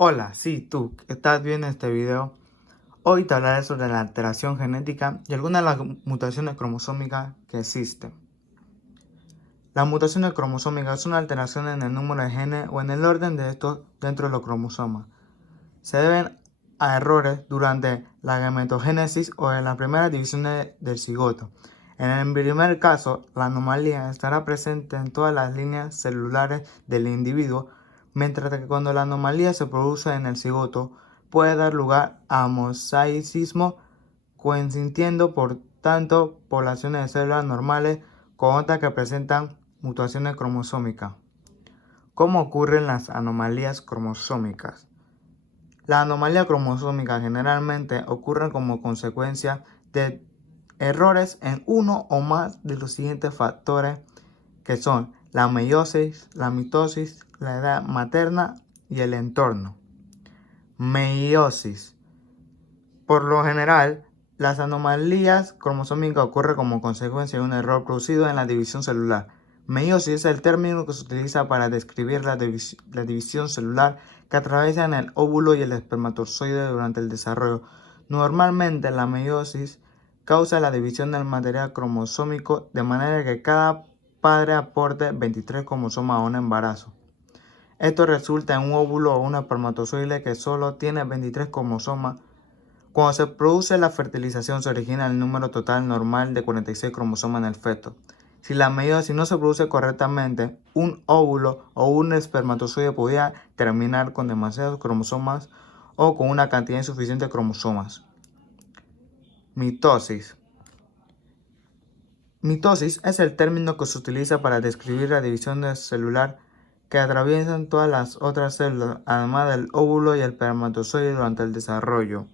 Hola, sí, tú que estás viendo este video. Hoy te hablaré sobre la alteración genética y algunas de las mutaciones cromosómicas que existen. La mutación cromosómica es una alteración en el número de genes o en el orden de estos dentro de los cromosomas. Se deben a errores durante la gametogénesis o en las primeras divisiones del cigoto. En el primer caso, la anomalía estará presente en todas las líneas celulares del individuo, mientras que cuando la anomalía se produce en el cigoto, puede dar lugar a mosaicismo, coincidiendo por tanto poblaciones de células normales con otras que presentan mutaciones cromosómicas. ¿Cómo ocurren las anomalías cromosómicas? La anomalía cromosómica generalmente ocurre como consecuencia de errores en uno o más de los siguientes factores que son la meiosis, la mitosis, la edad materna y el entorno. Meiosis. Por lo general, las anomalías cromosómicas ocurren como consecuencia de un error producido en la división celular. Meiosis es el término que se utiliza para describir la división celular que atraviesa en el óvulo y el espermatozoide durante el desarrollo. Normalmente la meiosis causa la división del material cromosómico de manera que cada padre aporte 23 cromosomas a un embarazo. Esto resulta en un óvulo o un espermatozoide que solo tiene 23 cromosomas. Cuando se produce la fertilización se origina el número total normal de 46 cromosomas en el feto. Si la meiosis no se produce correctamente, un óvulo o un espermatozoide podría terminar con demasiados cromosomas o con una cantidad insuficiente de cromosomas. Mitosis. Mitosis es el término que se utiliza para describir la división celular que atraviesan todas las otras células, además del óvulo y el espermatozoide durante el desarrollo.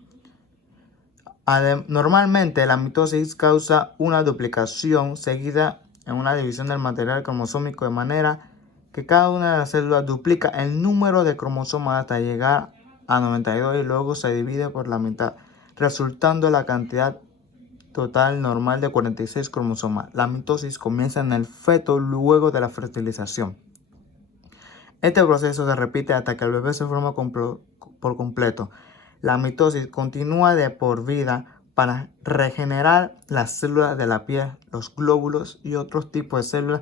Normalmente la mitosis causa una duplicación seguida en una división del material cromosómico de manera que cada una de las células duplica el número de cromosomas hasta llegar a 92 y luego se divide por la mitad, resultando la cantidad total normal de 46 cromosomas. La mitosis comienza en el feto luego de la fertilización. Este proceso se repite hasta que el bebé se forma por completo. La mitosis continúa de por vida para regenerar las células de la piel, los glóbulos y otros tipos de células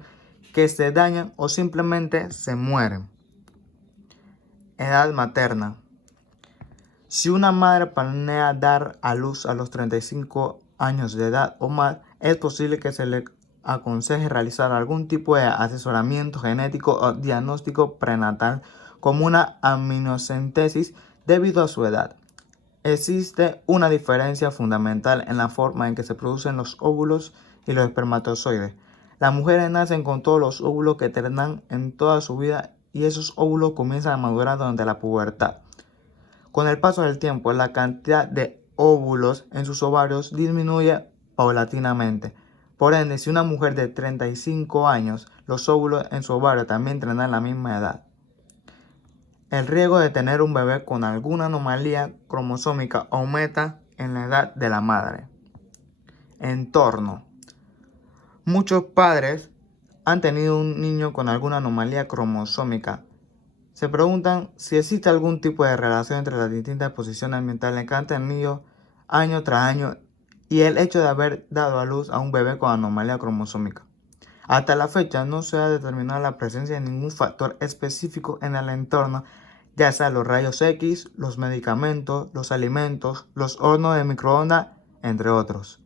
que se dañan o simplemente se mueren. Edad materna. Si una madre planea dar a luz a los 35 años de edad o más, es posible que se le aconseje realizar algún tipo de asesoramiento genético o diagnóstico prenatal como una amniocentesis debido a su edad. Existe una diferencia fundamental en la forma en que se producen los óvulos y los espermatozoides. Las mujeres nacen con todos los óvulos que tendrán en toda su vida y esos óvulos comienzan a madurar durante la pubertad. Con el paso del tiempo, la cantidad de óvulos en sus ovarios disminuye paulatinamente. Por ende, si una mujer de 35 años, los óvulos en su ovario también tendrán la misma edad. El riesgo de tener un bebé con alguna anomalía cromosómica aumenta en la edad de la madre. Entorno. Muchos padres han tenido un niño con alguna anomalía cromosómica. Se preguntan si existe algún tipo de relación entre las distintas posiciones ambientales que han tenido año tras año y el hecho de haber dado a luz a un bebé con anomalía cromosómica. Hasta la fecha no se ha determinado la presencia de ningún factor específico en el entorno, ya sea los rayos X, los medicamentos, los alimentos, los hornos de microondas, entre otros.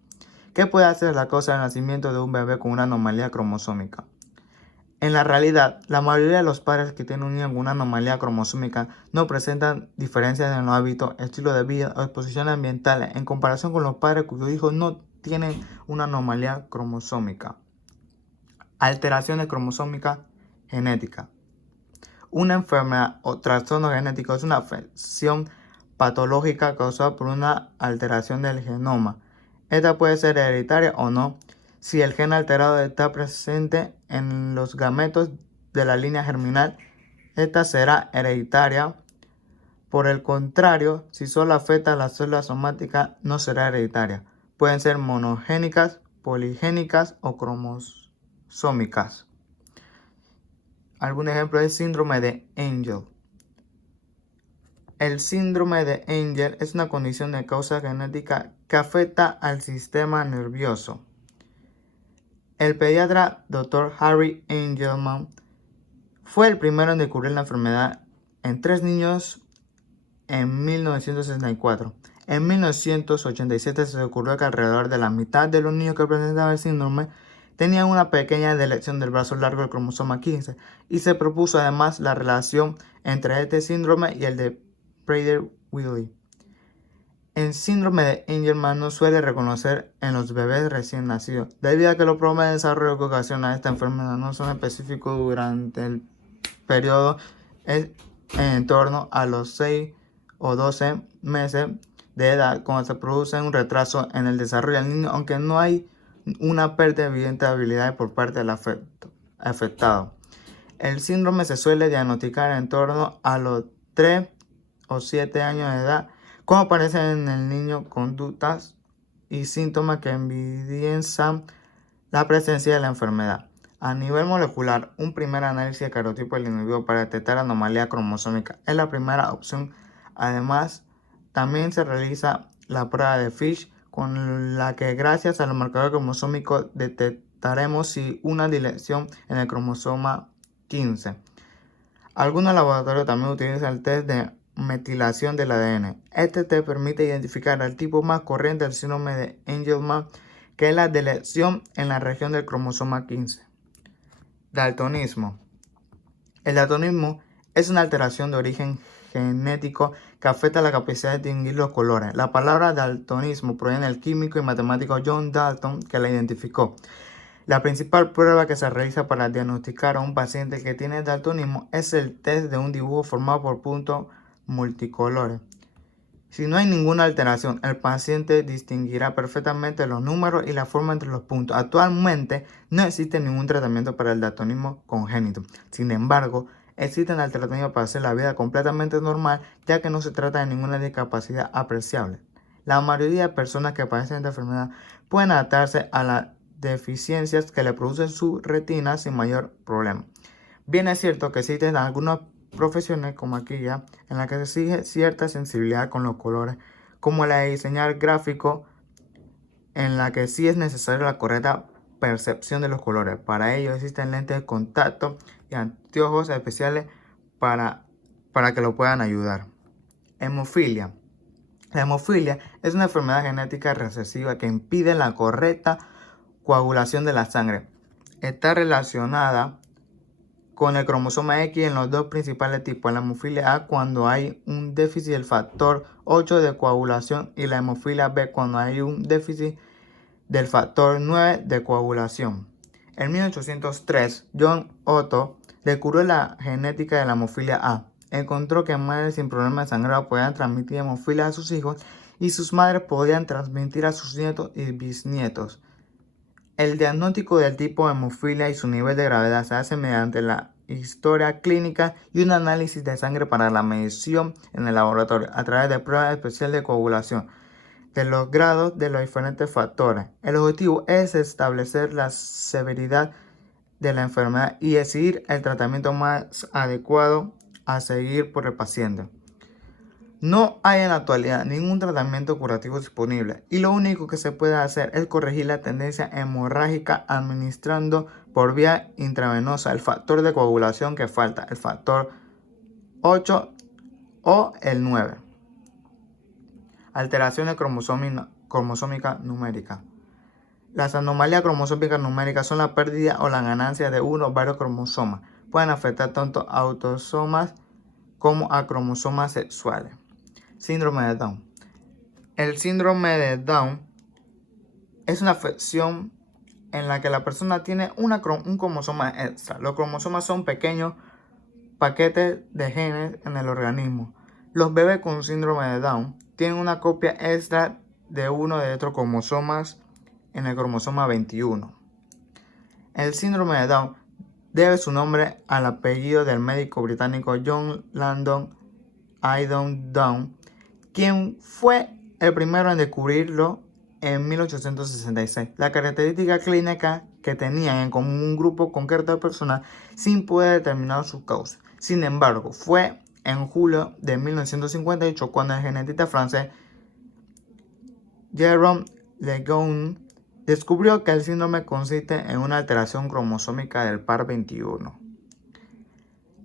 ¿Qué puede hacer la causa del nacimiento de un bebé con una anomalía cromosómica? En la realidad, la mayoría de los padres que tienen un niño con una anomalía cromosómica no presentan diferencias en los hábitos, estilo de vida o exposiciones ambientales en comparación con los padres cuyos hijos no tienen una anomalía cromosómica. Alteraciones cromosómicas genéticas. Una enfermedad o trastorno genético es una afección patológica causada por una alteración del genoma. Esta puede ser hereditaria o no. Si el gen alterado está presente en los gametos de la línea germinal, esta será hereditaria. Por el contrario, si solo afecta a las células somáticas, no será hereditaria. Pueden ser monogénicas, poligénicas o cromosómicas. Algún ejemplo es síndrome de Engel. El síndrome de Angelman es una condición de causa genética que afecta al sistema nervioso. El pediatra Dr. Harry Angelman fue el primero en descubrir la enfermedad en 3 niños en 1964. En 1987 se descubrió que alrededor de la mitad de los niños que presentaban el síndrome tenían una pequeña deleción del brazo largo del cromosoma 15 y se propuso además la relación entre este síndrome y el de Prader-Willi. El síndrome de Angelman no suele reconocer en los bebés recién nacidos, debido a que los problemas de desarrollo que ocasiona esta enfermedad no son específicos durante el periodo en torno a los 6 o 12 meses de edad, cuando se produce un retraso en el desarrollo del niño, aunque no hay una pérdida evidente de habilidades por parte del afectado. El síndrome se suele diagnosticar en torno a los 3 o 7 años de edad, como aparecen en el niño conductas y síntomas que evidencian la presencia de la enfermedad. A nivel molecular, un primer análisis de cariotipo del individuo para detectar anomalía cromosómica es la primera opción. Además, también se realiza la prueba de Fish, con la que gracias al marcador cromosómico detectaremos si una deleción en el cromosoma 15. Algunos laboratorios también utilizan el test de metilación del ADN. Este test permite identificar el tipo más corriente del síndrome de Angelman, que es la deleción en la región del cromosoma 15. Daltonismo. El daltonismo es una alteración de origen genético que afecta la capacidad de distinguir los colores. La palabra daltonismo proviene del químico y matemático John Dalton, que la identificó. La principal prueba que se realiza para diagnosticar a un paciente que tiene daltonismo es el test de un dibujo formado por puntos multicolores. Si no hay ninguna alteración, el paciente distinguirá perfectamente los números y la forma entre los puntos. Actualmente no existe ningún tratamiento para el daltonismo congénito. Sin embargo, existen alternativas para hacer la vida completamente normal, ya que no se trata de ninguna discapacidad apreciable. La mayoría de personas que padecen esta enfermedad pueden adaptarse a las deficiencias que le producen su retina sin mayor problema. Bien es cierto que existen algunas profesiones como aquella en la que se exige cierta sensibilidad con los colores, como la de diseñar gráfico, en la que sí es necesaria la correcta percepción de los colores. Para ello existen lentes de contacto y anteojos especiales para que lo puedan ayudar. Hemofilia. La hemofilia es una enfermedad genética recesiva que impide la correcta coagulación de la sangre. Está relacionada con el cromosoma X en los dos principales tipos, la hemofilia A cuando hay un déficit del factor 8 de coagulación y la hemofilia B cuando hay un déficit del factor 9 de coagulación. En 1803, John Otto descubrió la genética de la hemofilia A. Encontró que madres sin problemas de sangrado podían transmitir hemofilia a sus hijos y sus madres podían transmitir a sus nietos y bisnietos. El diagnóstico del tipo de hemofilia y su nivel de gravedad se hace mediante la historia clínica y un análisis de sangre para la medición en el laboratorio a través de pruebas especiales de coagulación de los grados de los diferentes factores. El objetivo es establecer la severidad de la enfermedad y decidir el tratamiento más adecuado a seguir por el paciente. No hay en la actualidad ningún tratamiento curativo disponible y lo único que se puede hacer es corregir la tendencia hemorrágica administrando por vía intravenosa el factor de coagulación que falta, el factor 8 o el 9. Alteraciones cromosómicas numéricas. Las anomalías cromosómicas numéricas son la pérdida o la ganancia de uno o varios cromosomas. Pueden afectar tanto a autosomas como a cromosomas sexuales. Síndrome de Down. El síndrome de Down es una afección en la que la persona tiene un cromosoma extra. Los cromosomas son pequeños paquetes de genes en el organismo. Los bebés con síndrome de Down tienen una copia extra de uno de estos cromosomas en el cromosoma 21. El síndrome de Down debe su nombre al apellido del médico británico John Langdon Eydon Down, quien fue el primero en descubrirlo en 1866. La característica clínica que tenían en común un grupo concreto de personas sin poder determinar su causa. Sin embargo, fue en julio de 1958 cuando el genetista francés Jérôme Lejeune descubrió que el síndrome consiste en una alteración cromosómica del par 21.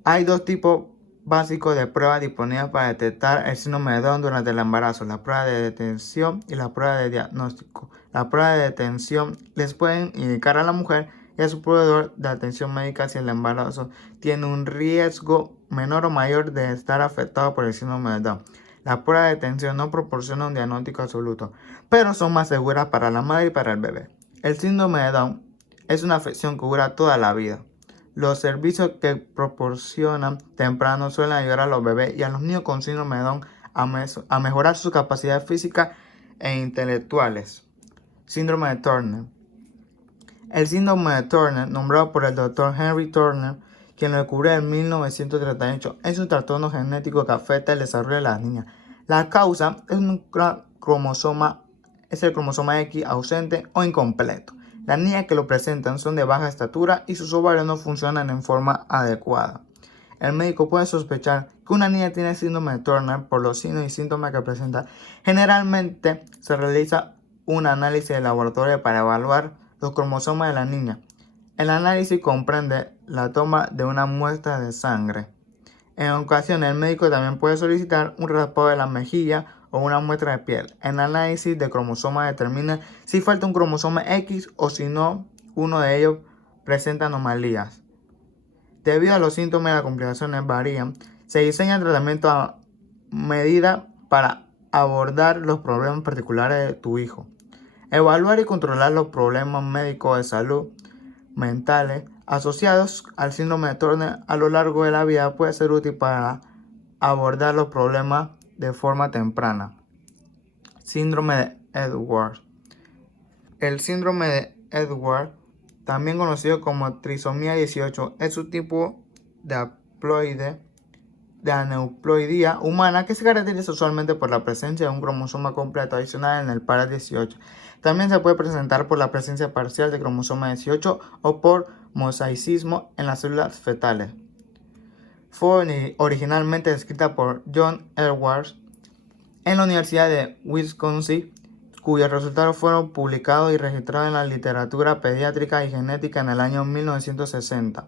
Hay dos tipos básicos de pruebas disponibles para detectar el síndrome de Down durante el embarazo: la prueba de detención y la prueba de diagnóstico. La prueba de detención les pueden indicar a la mujer y a su proveedor de atención médica si el embarazo tiene un riesgo menor o mayor de estar afectado por el síndrome de Down. La prueba de detención no proporciona un diagnóstico absoluto, pero son más seguras para la madre y para el bebé. El síndrome de Down es una afección que dura toda la vida. Los servicios que proporcionan temprano suelen ayudar a los bebés y a los niños con síndrome de Down a mejorar sus capacidades físicas e intelectuales. Síndrome de Turner. El síndrome de Turner, nombrado por el Dr. Henry Turner, quien lo descubrió en 1938, es un trastorno genético que afecta el desarrollo de las niñas. La causa es el cromosoma X ausente o incompleto. Las niñas que lo presentan son de baja estatura y sus ovarios no funcionan en forma adecuada. El médico puede sospechar que una niña tiene síndrome de Turner por los signos y síntomas que presenta. Generalmente se realiza un análisis de laboratorio para evaluar los cromosomas de la niña. El análisis comprende la toma de una muestra de sangre. En ocasiones, el médico también puede solicitar un raspado de la mejilla o una muestra de piel. El análisis de cromosomas determina si falta un cromosoma X o si no, uno de ellos presenta anomalías. Debido a los síntomas y las complicaciones varían, se diseña el tratamiento a medida para abordar los problemas particulares de tu hijo. Evaluar y controlar los problemas médicos de salud mentales asociados al síndrome de Turner a lo largo de la vida puede ser útil para abordar los problemas de forma temprana. Síndrome de Edwards. El síndrome de Edwards, también conocido como trisomía 18, es un tipo de aneuploidía humana que se caracteriza usualmente por la presencia de un cromosoma completo adicional en el par 18. También se puede presentar por la presencia parcial de cromosoma 18 o por mosaicismo en las células fetales. Fue originalmente descrita por John Edwards en la Universidad de Wisconsin, cuyos resultados fueron publicados y registrados en la literatura pediátrica y genética en el año 1960.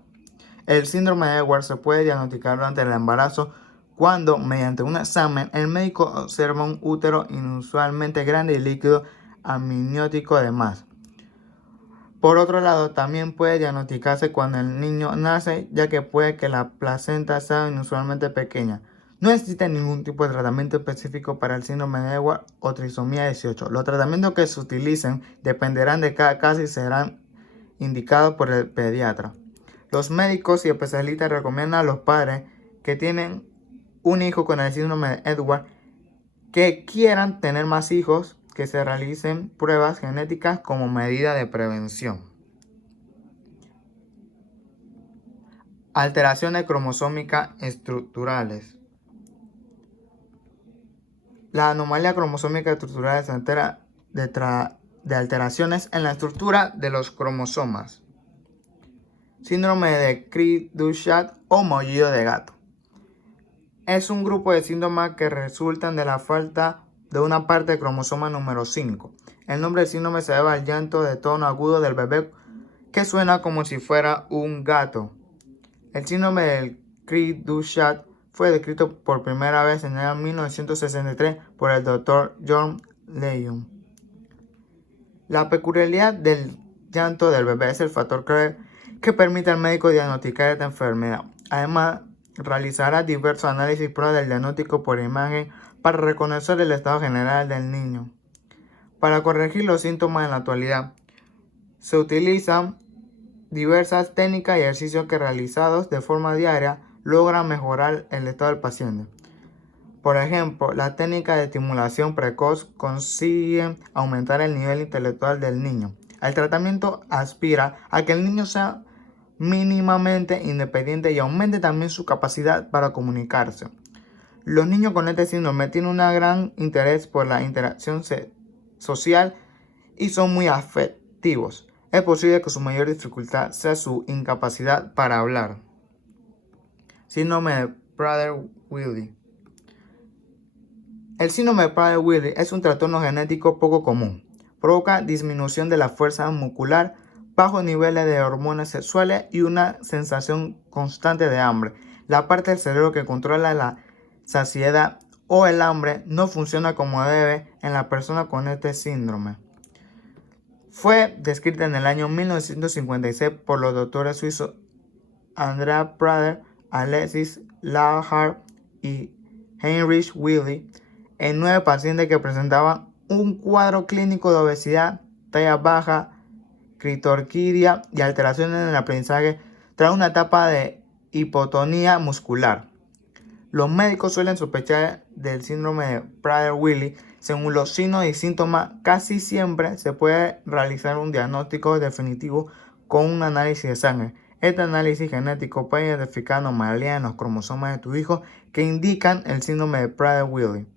El síndrome de Edwards se puede diagnosticar durante el embarazo cuando, mediante un examen, el médico observa un útero inusualmente grande y líquido amniótico de más. Por otro lado, también puede diagnosticarse cuando el niño nace, ya que puede que la placenta sea inusualmente pequeña. No existe ningún tipo de tratamiento específico para el síndrome de Edwards o trisomía 18. Los tratamientos que se utilicen dependerán de cada caso y serán indicados por el pediatra. Los médicos y especialistas recomiendan a los padres que tienen un hijo con el síndrome de Edwards que quieran tener más hijos que se realicen pruebas genéticas como medida de prevención. Alteraciones cromosómicas estructurales. La anomalía cromosómica estructural se altera de alteraciones en la estructura de los cromosomas. Síndrome de Cri-du-Chat o mollido de gato. Es un grupo de síntomas que resultan de la falta de una parte del cromosoma número 5. El nombre del síndrome se debe al llanto de tono agudo del bebé que suena como si fuera un gato. El síndrome del Cri-du-Chat fue descrito por primera vez en el año 1963 por el Dr. John Lejeune. La peculiaridad del llanto del bebé es el factor clave que permite al médico diagnosticar esta enfermedad. Además, realizará diversos análisis y pruebas del diagnóstico por imagen para reconocer el estado general del niño. Para corregir los síntomas en la actualidad, se utilizan diversas técnicas y ejercicios que realizados de forma diaria logran mejorar el estado del paciente. Por ejemplo, la técnica de estimulación precoz consigue aumentar el nivel intelectual del niño. El tratamiento aspira a que el niño sea mínimamente independiente y aumente también su capacidad para comunicarse. Los niños con este síndrome tienen un gran interés por la interacción social y son muy afectivos. Es posible que su mayor dificultad sea su incapacidad para hablar. Síndrome de Prader-Willi. Prader-Willi. El síndrome de Prader-Willi es un trastorno genético poco común. Provoca disminución de la fuerza muscular, bajos niveles de hormonas sexuales y una sensación constante de hambre. La parte del cerebro que controla la saciedad o el hambre no funciona como debe en la persona con este síndrome. Fue descrita en el año 1956 por los doctores suizos Andrea Prader, Alexis Lahar y Heinrich Willi en 9 pacientes que presentaban un cuadro clínico de obesidad, talla baja, clitorquidia y alteraciones en el aprendizaje tras una etapa de hipotonía muscular. Los médicos suelen sospechar del síndrome de Prader-Willi. Según los signos y síntomas, casi siempre se puede realizar un diagnóstico definitivo con un análisis de sangre. Este análisis genético puede identificar anomalías en los cromosomas de tu hijo que indican el síndrome de Prader-Willi.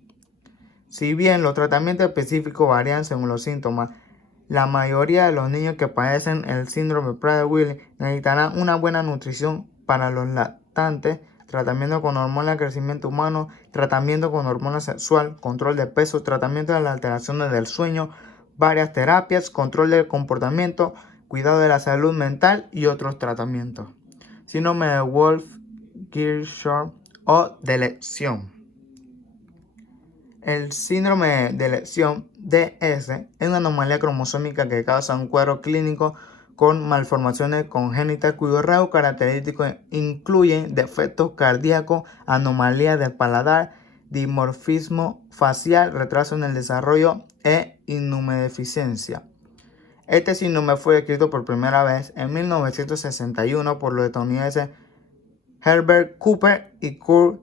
Si bien los tratamientos específicos varían según los síntomas, la mayoría de los niños que padecen el síndrome de Prader-Willi necesitarán una buena nutrición para los lactantes, tratamiento con hormona de crecimiento humano, tratamiento con hormona sexual, control de peso, tratamiento de las alteraciones del sueño, varias terapias, control del comportamiento, cuidado de la salud mental y otros tratamientos. Síndrome de Wolff-Kirschhoff o de lección. El síndrome de lección DS es una anomalía cromosómica que causa un cuadro clínico con malformaciones congénitas cuyos rasgos característicos incluyen defectos cardíacos, anomalías del paladar, dimorfismo facial, retraso en el desarrollo e inmunodeficiencia. Este síndrome fue descrito por primera vez en 1961 por los estadounidenses Herbert Cooper y Kurt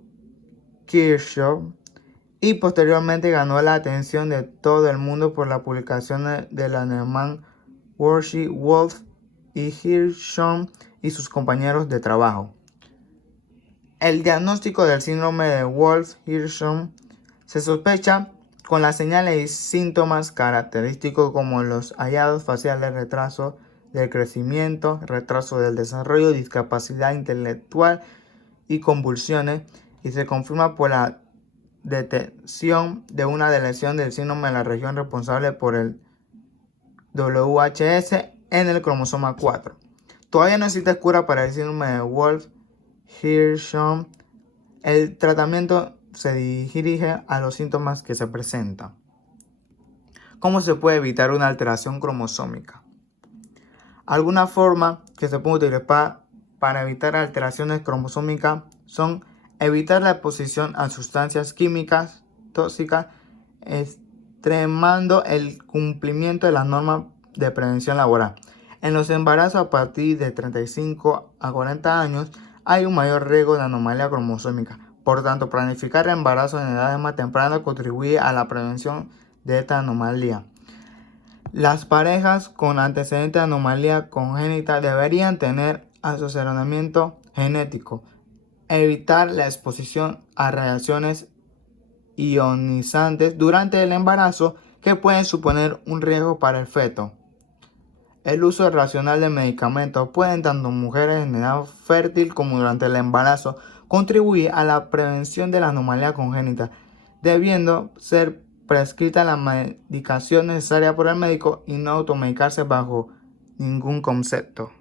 Kirchhoff y posteriormente ganó la atención de todo el mundo por la publicación del alemán Worship Wolff y Hirschhorn y sus compañeros de trabajo. El diagnóstico del síndrome de Wolff-Hirschhorn se sospecha con las señales y síntomas característicos como los hallados faciales, retraso del crecimiento, retraso del desarrollo, discapacidad intelectual y convulsiones, y se confirma por la detección de una lesión del síndrome en la región responsable por el WHS en el cromosoma 4. Todavía no existe cura para el síndrome de Wolff-Hirschhorn. El tratamiento se dirige a los síntomas que se presentan. ¿Cómo se puede evitar una alteración cromosómica? Alguna forma que se puede utilizar para evitar alteraciones cromosómicas son evitar la exposición a sustancias químicas tóxicas, extremando el cumplimiento de las normas de prevención laboral. En los embarazos a partir de 35 a 40 años hay un mayor riesgo de anomalía cromosómica. Por tanto, planificar el embarazo en edades más tempranas contribuye a la prevención de esta anomalía. Las parejas con antecedentes de anomalía congénita deberían tener asesoramiento genético, evitar la exposición a radiaciones ionizantes durante el embarazo que pueden suponer un riesgo para el feto. El uso racional de medicamentos puede, tanto en mujeres en edad fértil como durante el embarazo, contribuir a la prevención de la anomalía congénita, debiendo ser prescrita la medicación necesaria por el médico y no automedicarse bajo ningún concepto.